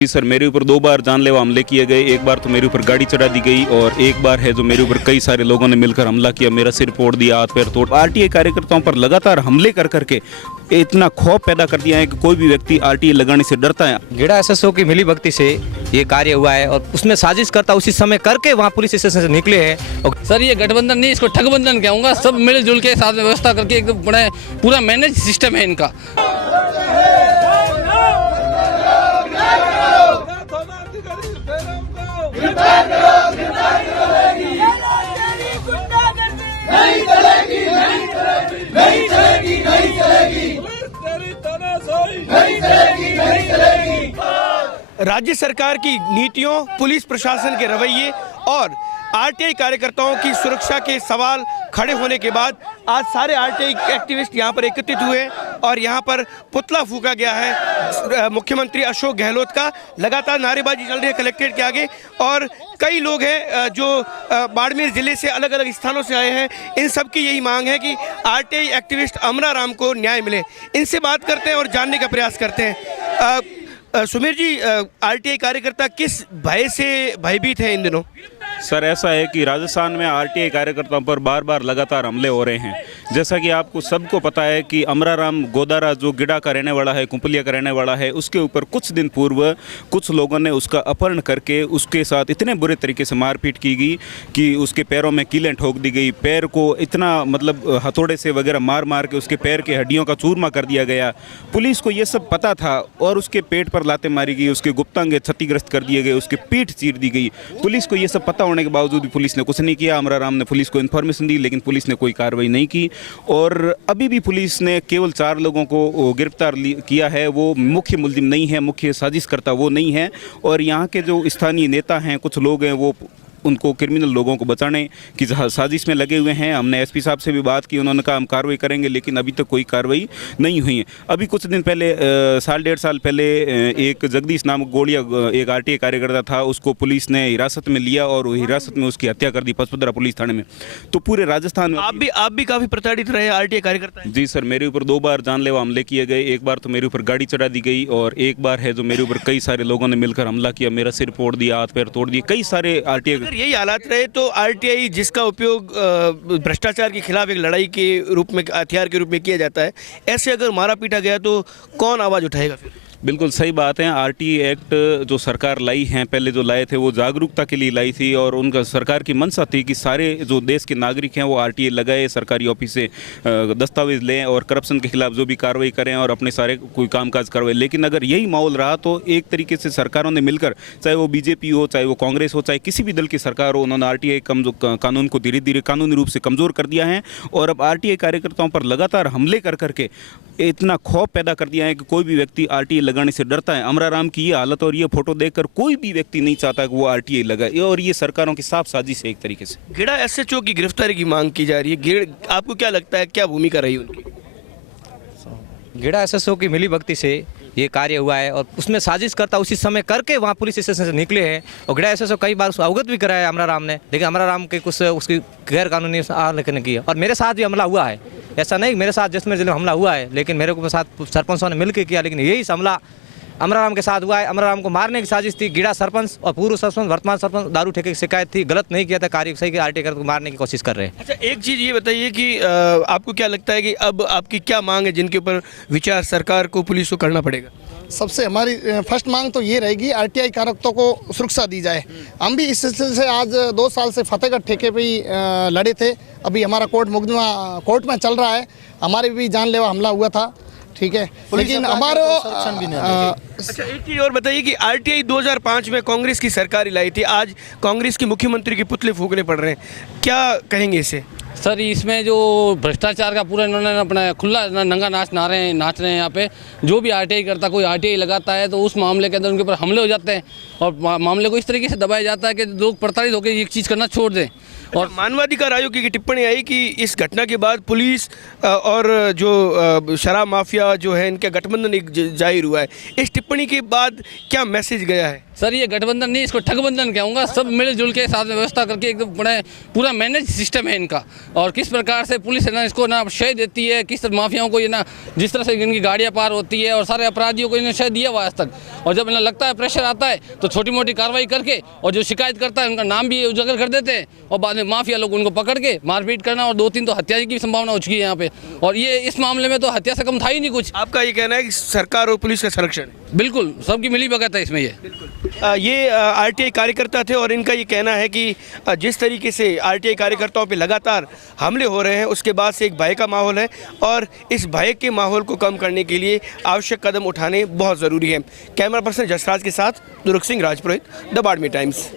जी sir, मेरे ऊपर 2 बार जानलेवा हमले किए गए। एक बार तो मेरे ऊपर गाड़ी चढ़ा दी गई और एक बार है जो मेरे ऊपर कई सारे लोगों ने मिलकर हमला किया, मेरा सिर फोड़ दिया, हाथ पैर तोड़। आरटीआई कार्यकर्ताओं पर लगातार हमले कर करके इतना खौफ पैदा कर दिया है कि कोई भी व्यक्ति आरटीआई लगाने से डरता है। गेड़ा एसएसओ की मिली भक्ति से ये कार्य हुआ है और उसमें साजिश करता उसी समय करके वहाँ पुलिस स्टेशन से निकले हैं। सर ये गठबंधन नहीं, इसको ठगबंधन कहूँगा। सब मिलजुल के साथ में व्यवस्था करके एकदम बड़ा पूरा मैनेज सिस्टम है इनका। राज्य सरकार की नीतियों, पुलिस प्रशासन के रवैये और आरटीआई कार्यकर्ताओं की सुरक्षा के सवाल खड़े होने के बाद आज सारे आरटीआई एक्टिविस्ट यहां पर एकत्रित हुए और यहां पर पुतला फूंका गया है मुख्यमंत्री अशोक गहलोत का। लगातार नारेबाजी चल रही है कलेक्ट्रेट के आगे और कई लोग हैं जो बाड़मेर जिले से अलग अलग स्थानों से आए हैं। इन सब की यही मांग है कि आरटीआई एक्टिविस्ट अमरा राम को न्याय मिले। इनसे बात करते हैं और जानने का प्रयास करते हैं। सुमीर जी, आरटीआई कार्यकर्ता किस भय से भयभीत है इन दिनों? सर ऐसा है कि राजस्थान में आरटीआई कार्यकर्ताओं पर बार बार लगातार हमले हो रहे हैं। जैसा कि आपको सबको पता है कि अमरा राम गोदारा जो गिडा का रहने वाला है, कुंपलिया का रहने वाला है, उसके ऊपर कुछ दिन पूर्व कुछ लोगों ने उसका अपहरण करके उसके साथ इतने बुरे तरीके से मारपीट की गई कि उसके पैरों में कीलें ठोक दी गई। पैर को इतना मतलब हथौड़े से वगैरह मार मार के उसके पैर के हड्डियों का चूरमा कर दिया गया। पुलिस को ये सब पता था और उसके पेट पर लातें मारी गई, उसके गुप्तांग क्षतिग्रस्त कर दिए गए, उसकी पीठ चीर दी गई। पुलिस को ये सब पता होने के बावजूद भी पुलिस ने कुछ नहीं किया। अमरा राम ने पुलिस को इन्फॉर्मेशन दी लेकिन पुलिस ने कोई कार्रवाई नहीं की और अभी भी पुलिस ने केवल 4 लोगों को गिरफ्तार किया है। वो मुख्य मुलजिम नहीं है, मुख्य साजिशकर्ता वो नहीं है। और यहाँ के जो स्थानीय नेता हैं, कुछ लोग हैं, वो उनको क्रिमिनल लोगों को बचाने की साजिश में लगे हुए हैं। हमने एसपी साहब से भी बात की, उन्होंने कहा हम कार्रवाई करेंगे, लेकिन अभी तक कोई कार्रवाई नहीं हुई है। अभी कुछ दिन पहले 1.5 साल पहले एक जगदीश नामक गोलिया एक आरटीआई कार्यकर्ता था, उसको पुलिस ने हिरासत में लिया और हिरासत में उसकी हत्या कर दी पचपदरा पुलिस थाने में। तो पूरे राजस्थान में आप भी काफी प्रताड़ित रहे आरटीआई कार्यकर्ता? जी सर, मेरे ऊपर 2 बार जानलेवा हमले किए गए। एक बार तो मेरे ऊपर गाड़ी चढ़ा दी गई और एक बार है जो मेरे ऊपर कई सारे लोगों ने मिलकर हमला किया, मेरा सिर फोड़ दिया, हाथ पैर तोड़ दिए। कई सारे आरटीआई यही हालात रहे तो आरटीआई जिसका उपयोग भ्रष्टाचार के खिलाफ एक लड़ाई के रूप में, हथियार के रूप में किया जाता है, ऐसे अगर मारा पीटा गया तो कौन आवाज़ उठाएगा फिर? बिल्कुल सही बात है। आरटीआई एक्ट जो सरकार लाई है, पहले जो लाए थे वो जागरूकता के लिए लाई थी और उनका सरकार की मंशा थी कि सारे जो देश के नागरिक हैं वो आरटीआई लगाए, सरकारी ऑफिस से दस्तावेज लें और करप्शन के खिलाफ जो भी कार्रवाई करें और अपने सारे कोई कामकाज करवाएं। लेकिन अगर यही माहौल रहा तो एक तरीके से सरकारों ने मिलकर, चाहे वो बीजेपी हो, चाहे वो कांग्रेस हो, चाहे किसी भी दल की सरकार हो, उन्होंने आरटीआई कानून को धीरे धीरे कानूनी रूप से कमज़ोर कर दिया है और अब आरटीआई कार्यकर्ताओं पर लगातार हमले कर करके इतना खौफ पैदा कर दिया है कि कोई भी व्यक्ति आरटीआई लगाने से डरता है। अमरा राम की ये हालत और ये फोटो देखकर कोई भी व्यक्ति नहीं चाहता कि वो आरटीआई लगाए और ये सरकारों की साफ साजिश है एक तरीके से। गेड़ा एसएचओ की गिरफ्तारी की मांग की जा रही है, आपको क्या लगता है क्या भूमिका रही उनकी? गेड़ा एसएसओ की मिली भक्ति से ये कार्य हुआ है और उसमें साजिश करता उसी समय करके वहाँ पुलिस स्टेशन से निकले हैं और गेड़ा एसएसओ कई बार अवगत भी कराया अमरा राम ने, लेकिन अमरा राम के कुछ उसकी गैर कानूनी लेखन की और मेरे साथ भी हमला हुआ है। ऐसा नहीं मेरे साथ जैसलमेर जिले में हमला हुआ है, लेकिन मेरे को साथ सरपंचों ने मिलकर किया, लेकिन यही हमला अमरा राम के साथ हुआ है। अमरा राम को मारने की साजिश थी। गिड़ा सरपंच और पूर्व सरपंच, वर्तमान सरपंच दारू ठेके की शिकायत थी, गलत नहीं किया था कार्य, सही के आरटीआई को मारने की कोशिश कर रहे हैं। अच्छा, एक चीज़ ये बताइए कि आपको क्या लगता है कि अब आपकी क्या मांग है जिनके ऊपर विचार सरकार को, पुलिस को करना पड़ेगा? सबसे हमारी फर्स्ट मांग तो ये रहेगी आरटीआई कार्यकर्ताओं को सुरक्षा दी जाए। हम भी इस सिलसिले से आज 2 साल से फतेहगढ़ ठेके पे ही लड़े थे। अभी हमारा मुकदमा कोर्ट में चल रहा है। हमारे भी जानलेवा हमला हुआ था, ठीक है, लेकिन हमारा अच्छा, एक चीज़ और बताइए कि आरटीआई 2005 में कांग्रेस की सरकार लाई थी, आज कांग्रेस के मुख्यमंत्री के पुतले फूंकने पड़ रहे हैं, क्या कहेंगे इसे? सर इसमें जो भ्रष्टाचार का पूरा इन्होंने अपना खुला नंगा नाच नाच रहे हैं यहाँ पे। जो भी आरटीआई करता, कोई आरटीआई लगाता है तो उस मामले के अंदर उनके ऊपर हमले हो जाते हैं और मामले को इस तरीके से दबाया जाता है कि लोग प्रताड़ित होकर ये चीज़ करना छोड़ दें। और मानवाधिकार आयोग की टिप्पणी आई कि इस घटना के बाद पुलिस और जो शराब माफिया जो है इनका गठबंधन एक जाहिर हुआ है। इस टिप्पणी के बाद क्या मैसेज गया है? सर ये गठबंधन नहीं, इसको ठगबंधन कहूँगा। सब मिलजुल के साथ में व्यवस्था करके एकदम बड़ा पूरा मैनेज सिस्टम है इनका। और किस प्रकार से पुलिस है ना इसको ना शय देती है, किस तरह माफियाओं को ये ना जिस तरह से इनकी गाड़ियाँ पार होती है और सारे अपराधियों को इन्हें शय दिया हुआ आज तक। और जब इन्हें लगता है प्रेशर आता है तो छोटी मोटी कार्रवाई करके और जो शिकायत करता है उनका नाम भी उजागर कर देते हैं और बाद में माफिया लोग उनको पकड़ के मारपीट करना और 2-3 तो हत्या की संभावना हो चुकी है यहाँ पे। और ये इस मामले में तो हत्या से कम था ही नहीं कुछ। आपका ये कहना है कि सरकार और पुलिस का संरक्षण? बिल्कुल, सबकी मिली भगत है इसमें। ये आरटीआई कार्यकर्ता थे और इनका ये कहना है कि जिस तरीके से आरटीआई कार्यकर्ताओं पे लगातार हमले हो रहे हैं उसके बाद से एक भय का माहौल है और इस भय के माहौल को कम करने के लिए आवश्यक कदम उठाने बहुत ज़रूरी है। कैमरा पर्सन जसराज के साथ दुर्ग सिंह राजपुरोहित, द बाड़मेर टाइम्स।